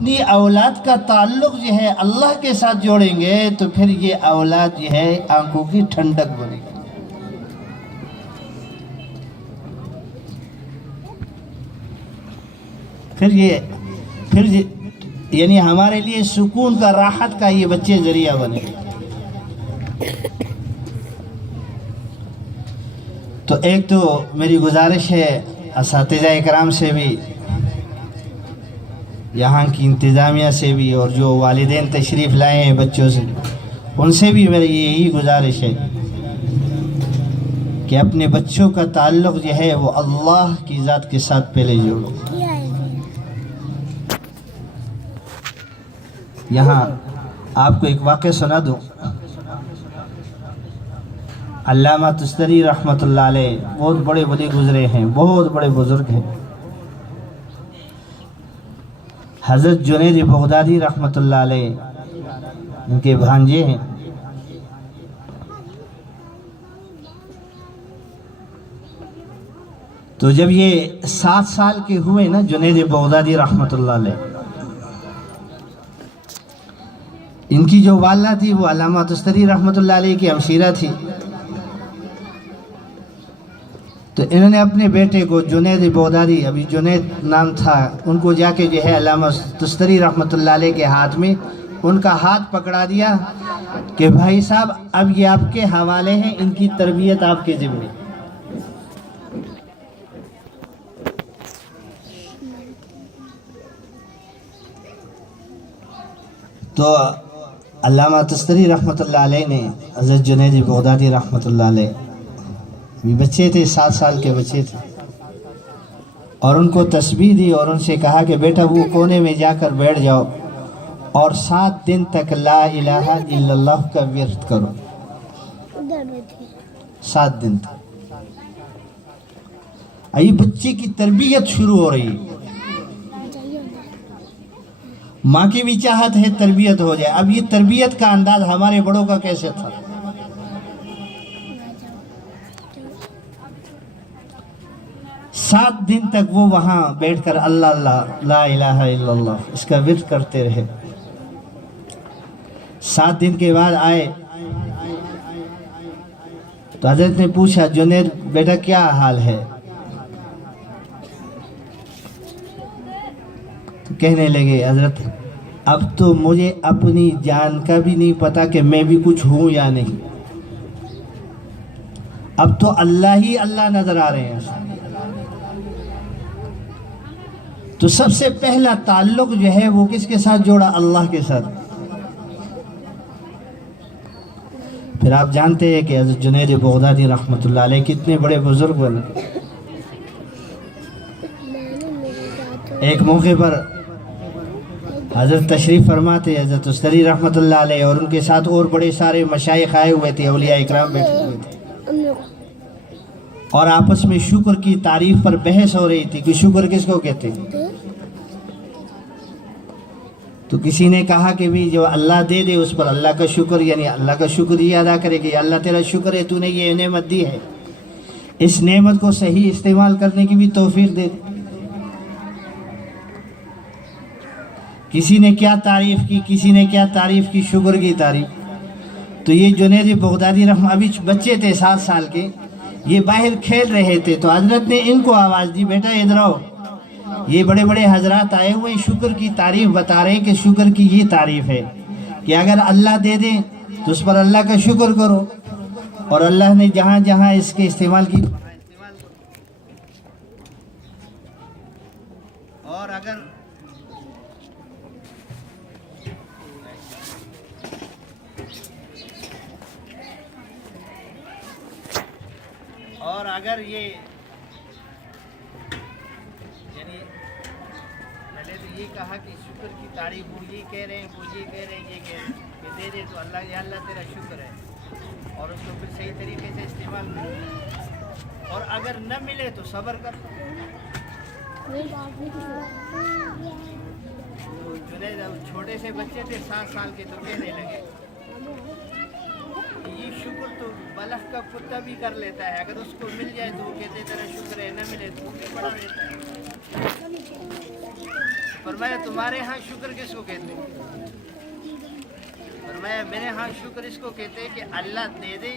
اپنی اولاد کا تعلق جو ہے اللہ کے ساتھ جوڑیں گے تو پھر یہ اولاد جو ہے آنکھوں کی ٹھنڈک بنے گی. پھر یعنی ہمارے لیے سکون کا، راحت کا یہ بچے ذریعہ بنے. تو ایک تو میری گزارش ہے اساتذہ اکرام سے بھی، یہاں کی انتظامیہ سے بھی، اور جو والدین تشریف لائے ہیں بچوں سے، ان سے بھی میری یہی گزارش ہے کہ اپنے بچوں کا تعلق جو ہے وہ اللہ کی ذات کے ساتھ پہلے جوڑو. یہاں آپ کو ایک واقعہ سنا دوں. علامہ تستری رحمۃ اللہ علیہ بہت بڑے ولی گزرے ہیں، بہت بڑے بزرگ ہیں. حضرت جنید بغدادی رحمۃ اللہ علیہ ان کے بھانجے ہیں. تو جب یہ 7 سال کے ہوئے نا جنید بغدادی رحمۃ اللہ علیہ، ان کی جو والدہ تھی وہ علامہ تستری رحمۃ اللہ علیہ کی ہمشیرہ تھی. تو انہوں نے اپنے بیٹے کو جنید بغدادی، ابھی جنید نام تھا، ان کو جا کے جو ہے علامہ تستری رحمۃ اللہ علیہ کے ہاتھ میں ان کا ہاتھ پکڑا دیا کہ بھائی صاحب اب یہ آپ کے حوالے ہیں، ان کی تربیت آپ کے ذمہ. تو علامہ تستری رحمۃ اللہ علیہ نے حضرت جنید بغدادی رحمۃ اللہ علیہ، بھی بچے تھے، 7 سال کے بچے تھے، اور ان کو تسبیح دی اور ان سے کہا کہ بیٹا وہ کونے میں جا کر بیٹھ جاؤ اور 7 دن تک لا الہ الا اللہ کا ورد کرو. 7 دن تک. ابھی بچے کی تربیت شروع ہو رہی ہے. ماں کی بھی چاہت ہے تربیت ہو جائے. اب یہ تربیت کا انداز ہمارے بڑوں کا کیسے تھا؟ 7 دن تک وہ وہاں بیٹھ کر اللہ اللہ لا الہ الا اللہ اس کا ورد کرتے رہے. 7 دن کے بعد آئے تو حضرت نے پوچھا جنید بیٹا کیا حال ہے؟ تو کہنے لگے حضرت اب تو مجھے اپنی جان کا بھی نہیں پتا کہ میں بھی کچھ ہوں یا نہیں. اب تو اللہ ہی اللہ نظر آ رہے ہیں. تو سب سے پہلا تعلق جو ہے وہ کس کے ساتھ جوڑا؟ اللہ کے ساتھ. پھر آپ جانتے ہیں کہ حضرت جنید بغدادی رحمۃ اللہ علیہ کتنے بڑے بزرگ بنے. ایک موقع پر حضرت تشریف فرماتے حضرت تستری رحمۃ اللہ علیہ اور ان کے ساتھ اور بڑے سارے مشائخ آئے ہوئے تھے، اولیاء اکرام بیٹھے ہوئے تھے، اور آپس میں شکر کی تعریف پر بحث ہو رہی تھی کہ شکر کس کو کہتے ہیں. تو کسی نے کہا کہ بھی جو اللہ دے دے اس پر اللہ کا شکر، یعنی اللہ کا شکر یہ ادا کرے کہ اللہ تیرا شکر ہے تو نے یہ نعمت دی ہے، اس نعمت کو صحیح استعمال کرنے کی بھی توفیق دے. کسی نے کیا تعریف کی، کسی نے کیا تعریف کی، شکر کی تعریف. تو یہ جنید بغدادی ابھی بچے تھے 7 سال کے، یہ باہر کھیل رہے تھے. تو حضرت نے ان کو آواز دی بیٹا ادھر آؤ، یہ بڑے بڑے حضرات آئے ہوئے شکر کی تعریف بتا رہے ہیں کہ شکر کی یہ تعریف ہے کہ اگر اللہ دے دے تو اس پر اللہ کا شکر کرو، اور اللہ نے جہاں جہاں اس کے استعمال کی اور اگر یہ یعنی پہلے تو یہ کہا کہ شکر کی تعریف وہ یہ کہہ رہے ہیں، وہ یہ کہہ رہے ہیں، یہ کہہ رہے ہیں کہ دے دے تو اللہ یا اللہ تیرا شکر ہے، اور اس کو پھر صحیح طریقے سے استعمال کرو، اور اگر نہ ملے تو صبر کر. چھوٹے سے بچے تھے 7 سال کے، تو کہنے لگے یہ شکر تو بلخ کا کتا بھی کر لیتا ہے، اگر اس کو مل جائے تو وہ کہتے تیرا شکر ہے، نہ ملے تو وہ بھی بڑھا دیتا ہے. فرمایا تمہارے ہاں شکر کس کو کہتے ہیں؟ فرمایا میرے ہاں شکر اس کو کہتے ہیں کہ اللہ دے دے،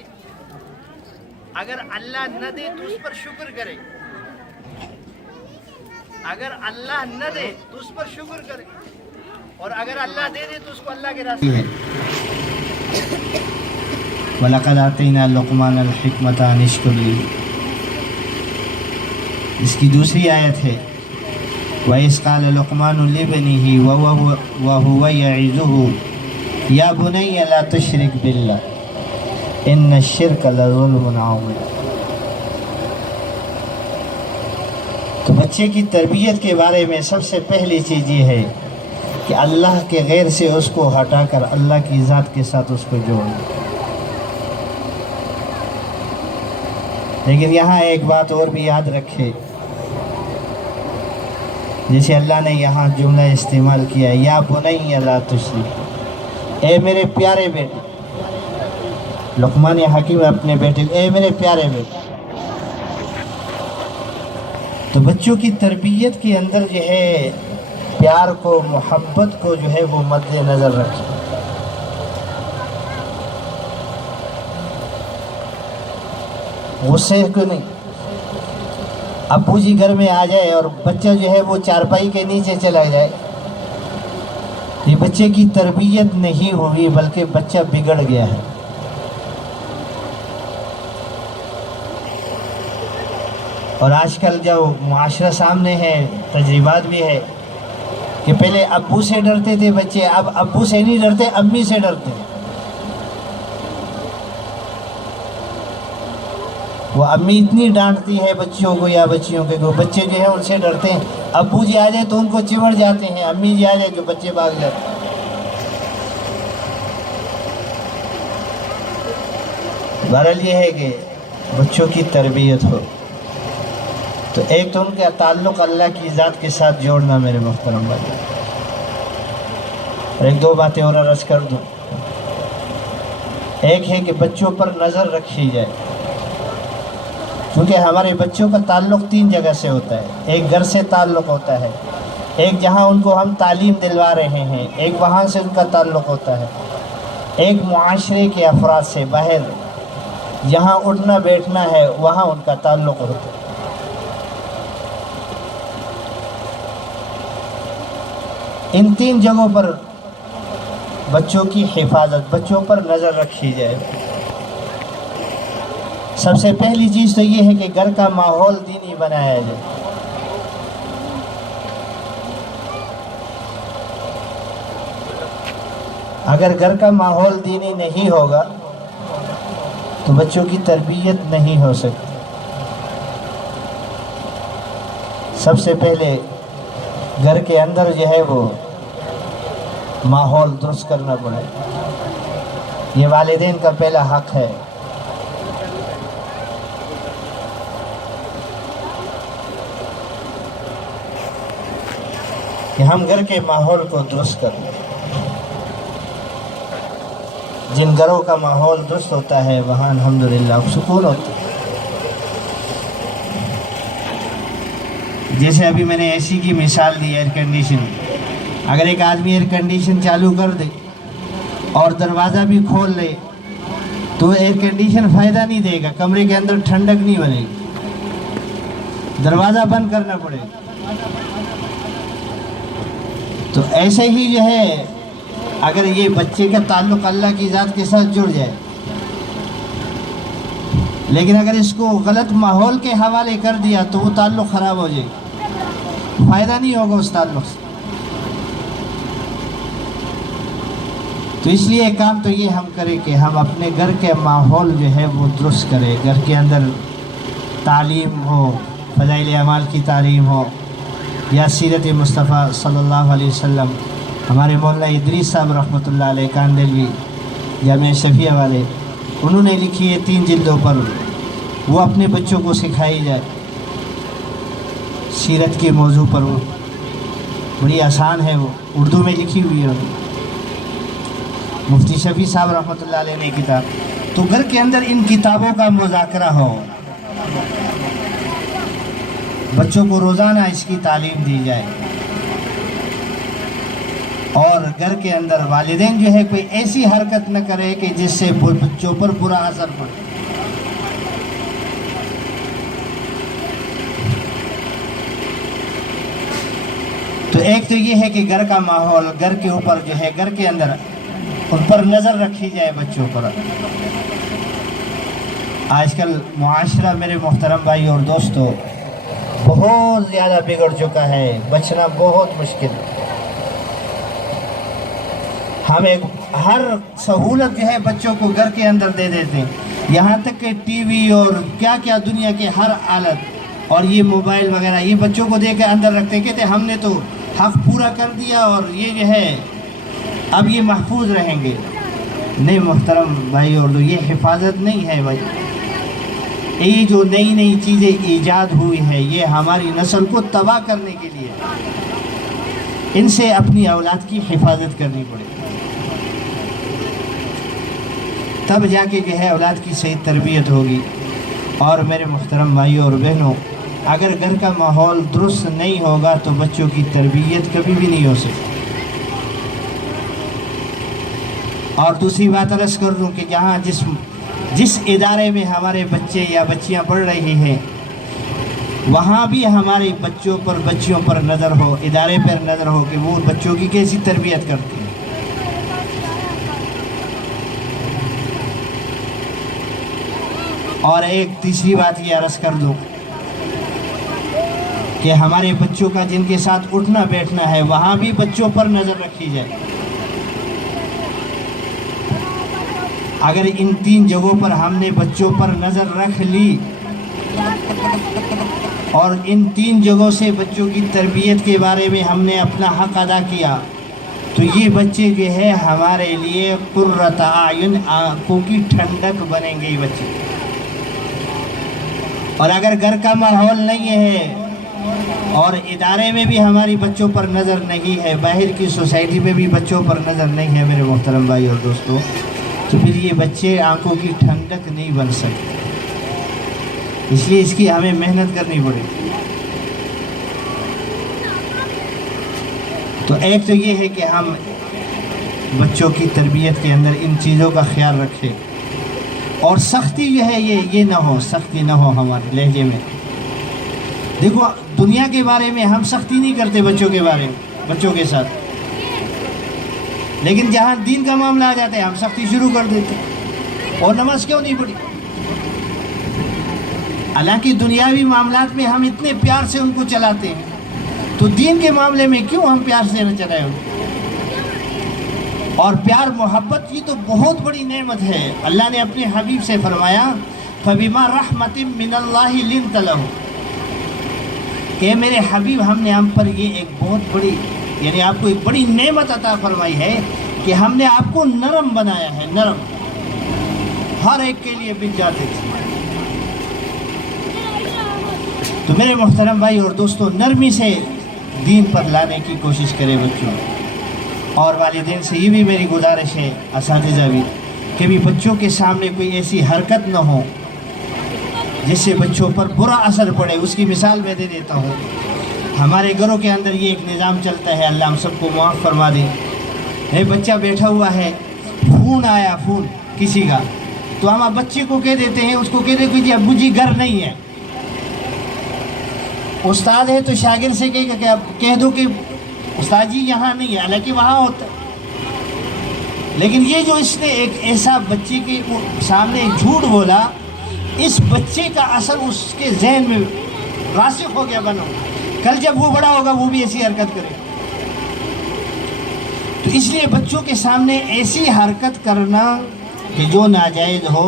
اگر اللہ نہ دے تو اس پر شکر کرے، اگر اللہ نہ دے تو اس پر شکر کرے، اور اگر اللہ دے دے تو اس کو اللہ کے راستے ہے۔ وَلَقَدْ آتَيْنَا لُقْمَانَ الْحِكْمَةَ أَنِ اشْكُرْ لِي، اس کی دوسری آیت ہے وَإِذْ قَالَ لُقْمَانُ لِابْنِهِ وَهُوَ يَعِظُهُ يَا بُنَيَّ لَا تُشْرِكْ بِاللَّهِ إِنَّ الشِّرْكَ لَظُلْمٌ عَظِيمٌ۔ تو بچے کی تربیت کے بارے میں سب سے پہلی چیز یہ ہے کہ اللہ کے غیر سے اس کو ہٹا کر اللہ کی ذات کے ساتھ اس کو جوڑنا۔ لیکن یہاں ایک بات اور بھی یاد رکھے، جیسے اللہ نے یہاں جملہ استعمال کیا ہے یا بنی لا تشرک، اے میرے پیارے بیٹے، لقمان حکیم اپنے بیٹے، اے میرے پیارے بیٹے۔ تو بچوں کی تربیت کے اندر جو ہے پیار کو، محبت کو جو ہے وہ مد نظر رکھیں۔ غصے کو نہیں، ابو جی گھر میں آ جائے اور بچہ جو ہے وہ چارپائی کے نیچے چلا جائے، یہ بچے کی تربیت نہیں ہوئی بلکہ بچہ بگڑ گیا ہے۔ اور آج کل جو معاشرہ سامنے ہے، تجربات بھی ہے کہ پہلے ابو سے ڈرتے تھے بچے، اب ابو سے نہیں ڈرتے، امی سے ڈرتے ہیں۔ وہ امی اتنی ڈانٹتی ہے بچوں کو یا بچیوں کے، بچے جو ہے ان سے ڈرتے ہیں۔ ابو جی آ جائے تو ان کو چمڑ جاتے ہیں، امی جی آ جائے تو بچے بھاگ جاتے ہیں۔ بہرحال یہ ہے کہ بچوں کی تربیت ہو تو ایک تو ان کا تعلق اللہ کی ذات کے ساتھ جوڑنا میرے محترم بھائی۔ اور ایک دو باتیں اور عرض کر دوں۔ ایک ہے کہ بچوں پر نظر رکھی جائے، کیونکہ ہمارے بچوں کا تعلق تین جگہ سے ہوتا ہے۔ ایک گھر سے تعلق ہوتا ہے، ایک جہاں ان کو ہم تعلیم دلوا رہے ہیں، ایک وہاں سے ان کا تعلق ہوتا ہے، ایک معاشرے کے افراد سے باہر جہاں اٹھنا بیٹھنا ہے وہاں ان کا تعلق ہوتا ہے۔ ان تین جگہوں پر بچوں کی حفاظت، بچوں پر نظر رکھی جائے۔ سب سے پہلی چیز تو یہ ہے کہ گھر کا ماحول دینی بنایا جائے۔ اگر گھر کا ماحول دینی نہیں ہوگا تو بچوں کی تربیت نہیں ہو سکتی۔ سب سے پہلے گھر کے اندر جو ہے وہ ماحول درست کرنا پڑے، یہ والدین کا پہلا حق ہے۔ کہ ہم گھر کے ماحول کو درست کریں۔ جن گھروں کا ماحول درست ہوتا ہے وہاں الحمدللہ سکون ہوتا ہے۔ جیسے ابھی میں نے اے سی کی مثال دی، ایئر کنڈیشن، اگر ایک آدمی ایئر کنڈیشن چالو کر دے اور دروازہ بھی کھول لے تو ایئر کنڈیشن فائدہ نہیں دے گا، کمرے کے اندر ٹھنڈک نہیں بنے گی، دروازہ بند کرنا پڑے گا۔ تو ایسے ہی جو ہے اگر یہ بچے کا تعلق اللہ کی ذات کے ساتھ جڑ جائے، لیکن اگر اس کو غلط ماحول کے حوالے کر دیا تو وہ تعلق خراب ہو جائے گا، فائدہ نہیں ہوگا اس تعلق سے۔ تو اس لیے کام تو یہ ہم کریں کہ ہم اپنے گھر کے ماحول جو ہے وہ درست کریں۔ گھر کے اندر تعلیم ہو، فضائل اعمال کی تعلیم ہو، یا سیرت مصطفیٰ صلی اللہ علیہ وسلم۔ ہمارے مولانا ادریس صاحب رحمۃ اللہ علیہ کاندلوی جامعہ شفیہ والے، انہوں نے لکھی ہے 3 جلدوں پر، وہ اپنے بچوں کو سکھائی جائے۔ سیرت کے موضوع پر وہ بڑی آسان ہے، وہ اردو میں لکھی ہوئی ہے، مفتی شفیع صاحب رحمۃ اللہ علیہ نے کتاب۔ تو گھر کے اندر ان کتابوں کا مذاکرہ ہو، بچوں کو روزانہ اس کی تعلیم دی جائے۔ اور گھر کے اندر والدین جو ہے کوئی ایسی حرکت نہ کرے کہ جس سے بچوں پر برا اثر پڑے۔ تو ایک تو یہ ہے کہ گھر کا ماحول، گھر کے اوپر جو ہے، گھر کے اندر ان پر نظر رکھی جائے بچوں پر۔ آج کل معاشرہ میرے محترم بھائی اور دوستو بہت زیادہ بگڑ چکا ہے، بچنا بہت مشکل ہے۔ ہم ہر سہولت جو ہے بچوں کو گھر کے اندر دے دیتے ہیں، یہاں تک کہ ٹی وی اور کیا کیا دنیا کے ہر آلت اور یہ موبائل وغیرہ یہ بچوں کو دے کے اندر رکھتے، کہتے ہم نے تو حق پورا کر دیا اور یہ جو ہے اب یہ محفوظ رہیں گے۔ نہیں محترم بھائی اور یہ حفاظت نہیں ہے بھائی۔ یہ جو نئی نئی چیزیں ایجاد ہوئی ہے یہ ہماری نسل کو تباہ کرنے کے لیے، ان سے اپنی اولاد کی حفاظت کرنی پڑے، تب جا کے جو ہے اولاد کی صحیح تربیت ہوگی۔ اور میرے محترم بھائیوں اور بہنوں، اگر گھر کا ماحول درست نہیں ہوگا تو بچوں کی تربیت کبھی بھی نہیں ہو سکتی۔ اور دوسری بات عرض کر دوں کہ جہاں جس ادارے میں ہمارے بچے یا بچیاں پڑھ رہی ہیں وہاں بھی ہمارے بچیوں پر نظر ہو، ادارے پر نظر ہو کہ وہ بچوں کی کیسی تربیت کرتے ہیں۔ اور ایک تیسری بات یہ عرض کر دوں کہ ہمارے بچوں کا جن کے ساتھ اٹھنا بیٹھنا ہے وہاں بھی بچوں پر نظر رکھی جائے۔ اگر ان 3 جگہوں پر ہم نے بچوں پر نظر رکھ لی اور ان 3 جگہوں سے بچوں کی تربیت کے بارے میں ہم نے اپنا حق ادا کیا تو یہ بچے جو ہے ہمارے لیے قرۃ اعین، آنکھوں کی ٹھنڈک بنیں گے یہ بچے۔ اور اگر گھر کا ماحول نہیں ہے اور ادارے میں بھی ہماری بچوں پر نظر نہیں ہے، باہر کی سوسائٹی میں بھی بچوں پر نظر نہیں ہے میرے محترم بھائی اور دوستو، تو پھر یہ بچے آنکھوں کی ٹھنڈک نہیں بن سکتے۔ اس لیے اس کی ہمیں محنت کرنی پڑے۔ تو ایک تو یہ ہے کہ ہم بچوں کی تربیت کے اندر ان چیزوں کا خیال رکھیں، اور سختی جو ہے یہ نہ ہو، سختی نہ ہو ہمارے لہجے میں۔ دیکھو دنیا کے بارے میں ہم سختی نہیں کرتے بچوں کے ساتھ، لیکن جہاں دین کا معاملہ آ جاتا ہے ہم سختی شروع کر دیتے ہیں۔ اور نماز کیوں نہیں پڑھی؟ حالانکہ دنیاوی معاملات میں ہم اتنے پیار سے ان کو چلاتے ہیں، تو دین کے معاملے میں کیوں ہم پیار سے نہ چلائیں؟ اور پیار محبت کی تو بہت بڑی نعمت ہے۔ اللہ نے اپنے حبیب سے فرمایا فَبِمَا رَحْمَةٍ مِّنَ اللَّهِ لِنْتَ لَهُ، کہ میرے حبیب ہم نے ہم پر یہ ایک بہت بڑی، یعنی آپ کو ایک بڑی نعمت عطا فرمائی ہے کہ ہم نے آپ کو نرم بنایا ہے، نرم، ہر ایک کے لیے بک جاتے تھے۔ تو میرے محترم بھائی اور دوستو، نرمی سے دین پر لانے کی کوشش کرے بچوں، اور والدین سے یہ بھی میری گزارش ہے، اساتذہ بھی، کہ بھی بچوں کے سامنے کوئی ایسی حرکت نہ ہو جس سے بچوں پر برا اثر پڑے۔ اس کی مثال میں دے دیتا ہوں، ہمارے گھروں کے اندر یہ ایک نظام چلتا ہے، اللہ ہم سب کو معاف فرما دے۔ ایک بچہ بیٹھا ہوا ہے، فون آیا، فون کسی کا، تو ہم بچے کو کہہ دیتے ہیں، اس کو کہہ دیتے کہ ابو جی گھر نہیں ہے۔ استاد ہے تو شاگرد سے کہہ دو کہ استاد جی یہاں نہیں ہے، حالانکہ وہاں ہوتا ہے۔ لیکن یہ جو اس نے ایک ایسا بچے کے سامنے جھوٹ بولا، اس بچے کا اثر اس کے ذہن میں راسخ ہو گیا، بنا۔ کل جب وہ بڑا ہوگا وہ بھی ایسی حرکت کرے۔ تو اس لیے بچوں کے سامنے ایسی حرکت کرنا کہ جو ناجائز ہو،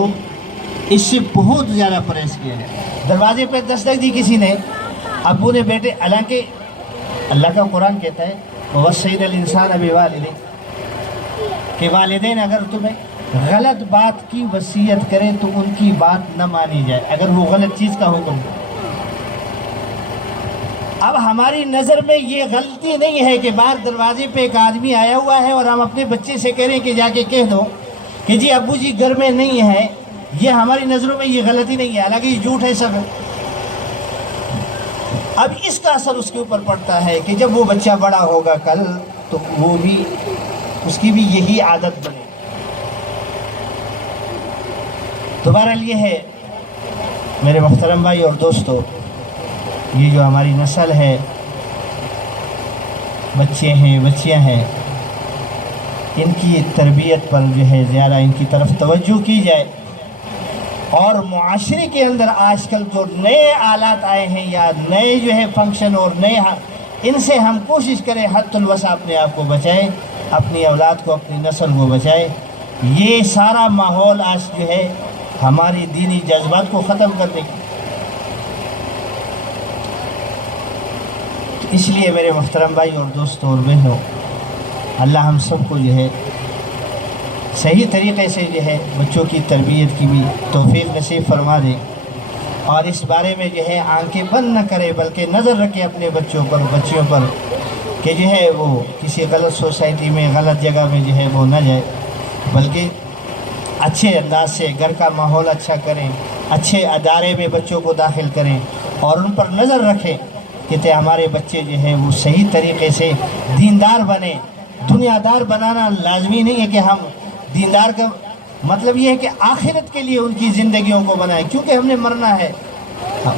اس سے بہت زیادہ پرہیز کیا ہے۔ دروازے پہ دستک دی کسی نے، ابو نے بیٹے، حالانکہ اللہ کا قرآن کہتا ہے وَوَصَّيْنَا الْإِنسَانَ بِوَالِدَيْهِ، کہ والدین اگر تمہیں غلط بات کی وصیت کرے تو ان کی بات نہ مانی جائے اگر وہ غلط چیز کا حکم دے۔ اب ہماری نظر میں یہ غلطی نہیں ہے کہ باہر دروازے پہ ایک آدمی آیا ہوا ہے اور ہم اپنے بچے سے کہہ رہے ہیں کہ جا کے کہہ دو کہ جی ابو جی گھر میں نہیں ہے، یہ ہماری نظروں میں یہ غلطی نہیں ہے، حالانکہ یہ جھوٹ ہے سب۔ اب اس کا اثر اس کے اوپر پڑتا ہے کہ جب وہ بچہ بڑا ہوگا کل تو تو وہ بھی اس کی بھی یہی عادت بنے. دوبارہ یہ ہے میرے محترم بھائی اور دوستو، یہ جو ہماری نسل ہے، بچے ہیں بچیاں ہیں، ان کی تربیت پر جو ہے زیادہ ان کی طرف توجہ کی جائے. اور معاشرے کے اندر آج کل جو نئے آلات آئے ہیں یا نئے جو ہے فنکشن اور نئے، ان سے ہم کوشش کریں حد الوسع اپنے آپ کو بچائیں، اپنی اولاد کو، اپنی نسل کو بچائیں. یہ سارا ماحول آج جو ہے ہماری دینی جذبات کو ختم کر دے گی. اس لیے میرے محترم بھائی اور دوستوں اور بہنوں، اللہ ہم سب کو جو ہے صحیح طریقے سے جو ہے بچوں کی تربیت کی بھی توفیق نصیب فرما دے، اور اس بارے میں جو ہے آنکھیں بند نہ کرے بلکہ نظر رکھے اپنے بچوں پر، بچیوں پر، کہ جو ہے وہ کسی غلط سوسائٹی میں، غلط جگہ میں جو ہے وہ نہ جائے، بلکہ اچھے انداز سے گھر کا ماحول اچھا کریں، اچھے ادارے میں بچوں کو داخل کریں اور ان پر نظر رکھیں کہ ہمارے بچے جو ہیں وہ صحیح طریقے سے دیندار بنیں. دنیا دار بنانا لازمی نہیں ہے کہ ہم دیندار کا مطلب یہ ہے کہ آخرت کے لیے ان کی زندگیوں کو بنائیں، کیونکہ ہم نے مرنا ہے،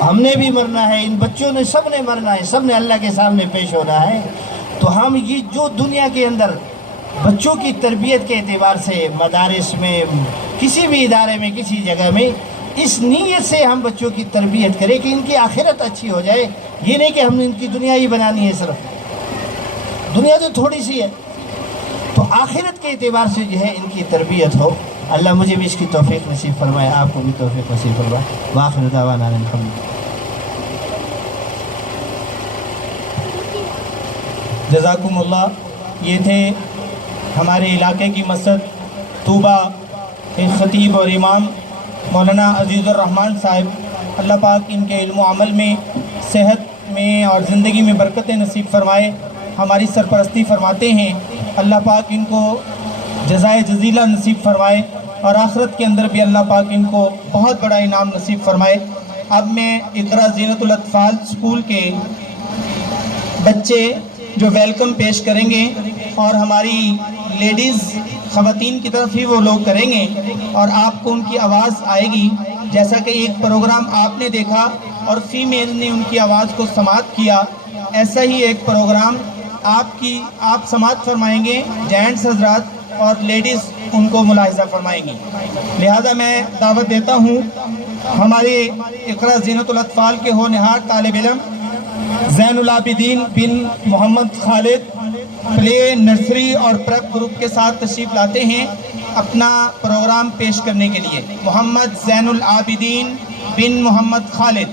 ہم نے بھی مرنا ہے، ان بچوں نے سب نے مرنا ہے، سب نے اللہ کے سامنے پیش ہونا ہے. تو ہم یہ جو دنیا کے اندر بچوں کی تربیت کے اعتبار سے مدارس میں، کسی بھی ادارے میں، کسی جگہ میں، اس نیت سے ہم بچوں کی تربیت کریں کہ ان کی آخرت اچھی ہو جائے. یہ نہیں کہ ہم نے ان کی دنیا ہی بنانی ہے، صرف دنیا تو تھوڑی سی ہے، تو آخرت کے اعتبار سے جو ہے ان کی تربیت ہو. اللہ مجھے بھی اس کی توفیق نصیب فرمائے، آپ کو بھی توفیق نصیب فرمائے. وآخر دعوانا الحمدللہ. جزاکم اللہ. یہ تھے ہمارے علاقے کی مسجد طوبہ کے خطیب اور امام مولانا عزیز الرحمن صاحب. اللہ پاک ان کے علم و عمل میں، صحت میں اور زندگی میں برکت نصیب فرمائے. ہماری سرپرستی فرماتے ہیں، اللہ پاک ان کو جزائے جزیلہ نصیب فرمائے اور آخرت کے اندر بھی اللہ پاک ان کو بہت بڑا انعام نصیب فرمائے. اب میں اقرا زینت الاطفال اسکول کے بچے جو ویلکم پیش کریں گے، اور ہماری لیڈیز خواتین کی طرف ہی وہ لوگ کریں گے، اور آپ کو ان کی آواز آئے گی. جیسا کہ ایک پروگرام آپ نے دیکھا اور فیمیل نے ان کی آواز کو سماعت کیا، ایسا ہی ایک پروگرام آپ سماعت فرمائیں گے، جینٹس حضرات، اور لیڈیز ان کو ملاحظہ فرمائیں گی. لہذا میں دعوت دیتا ہوں ہمارے اقرا زینت الاطفال کے ہونہار طالب علم زین العابدین بن محمد خالد پلے نرسری اور پریپ گروپ کے ساتھ تشریف لاتے ہیں اپنا پروگرام پیش کرنے کے لیے. محمد زین العابدین بن محمد خالد.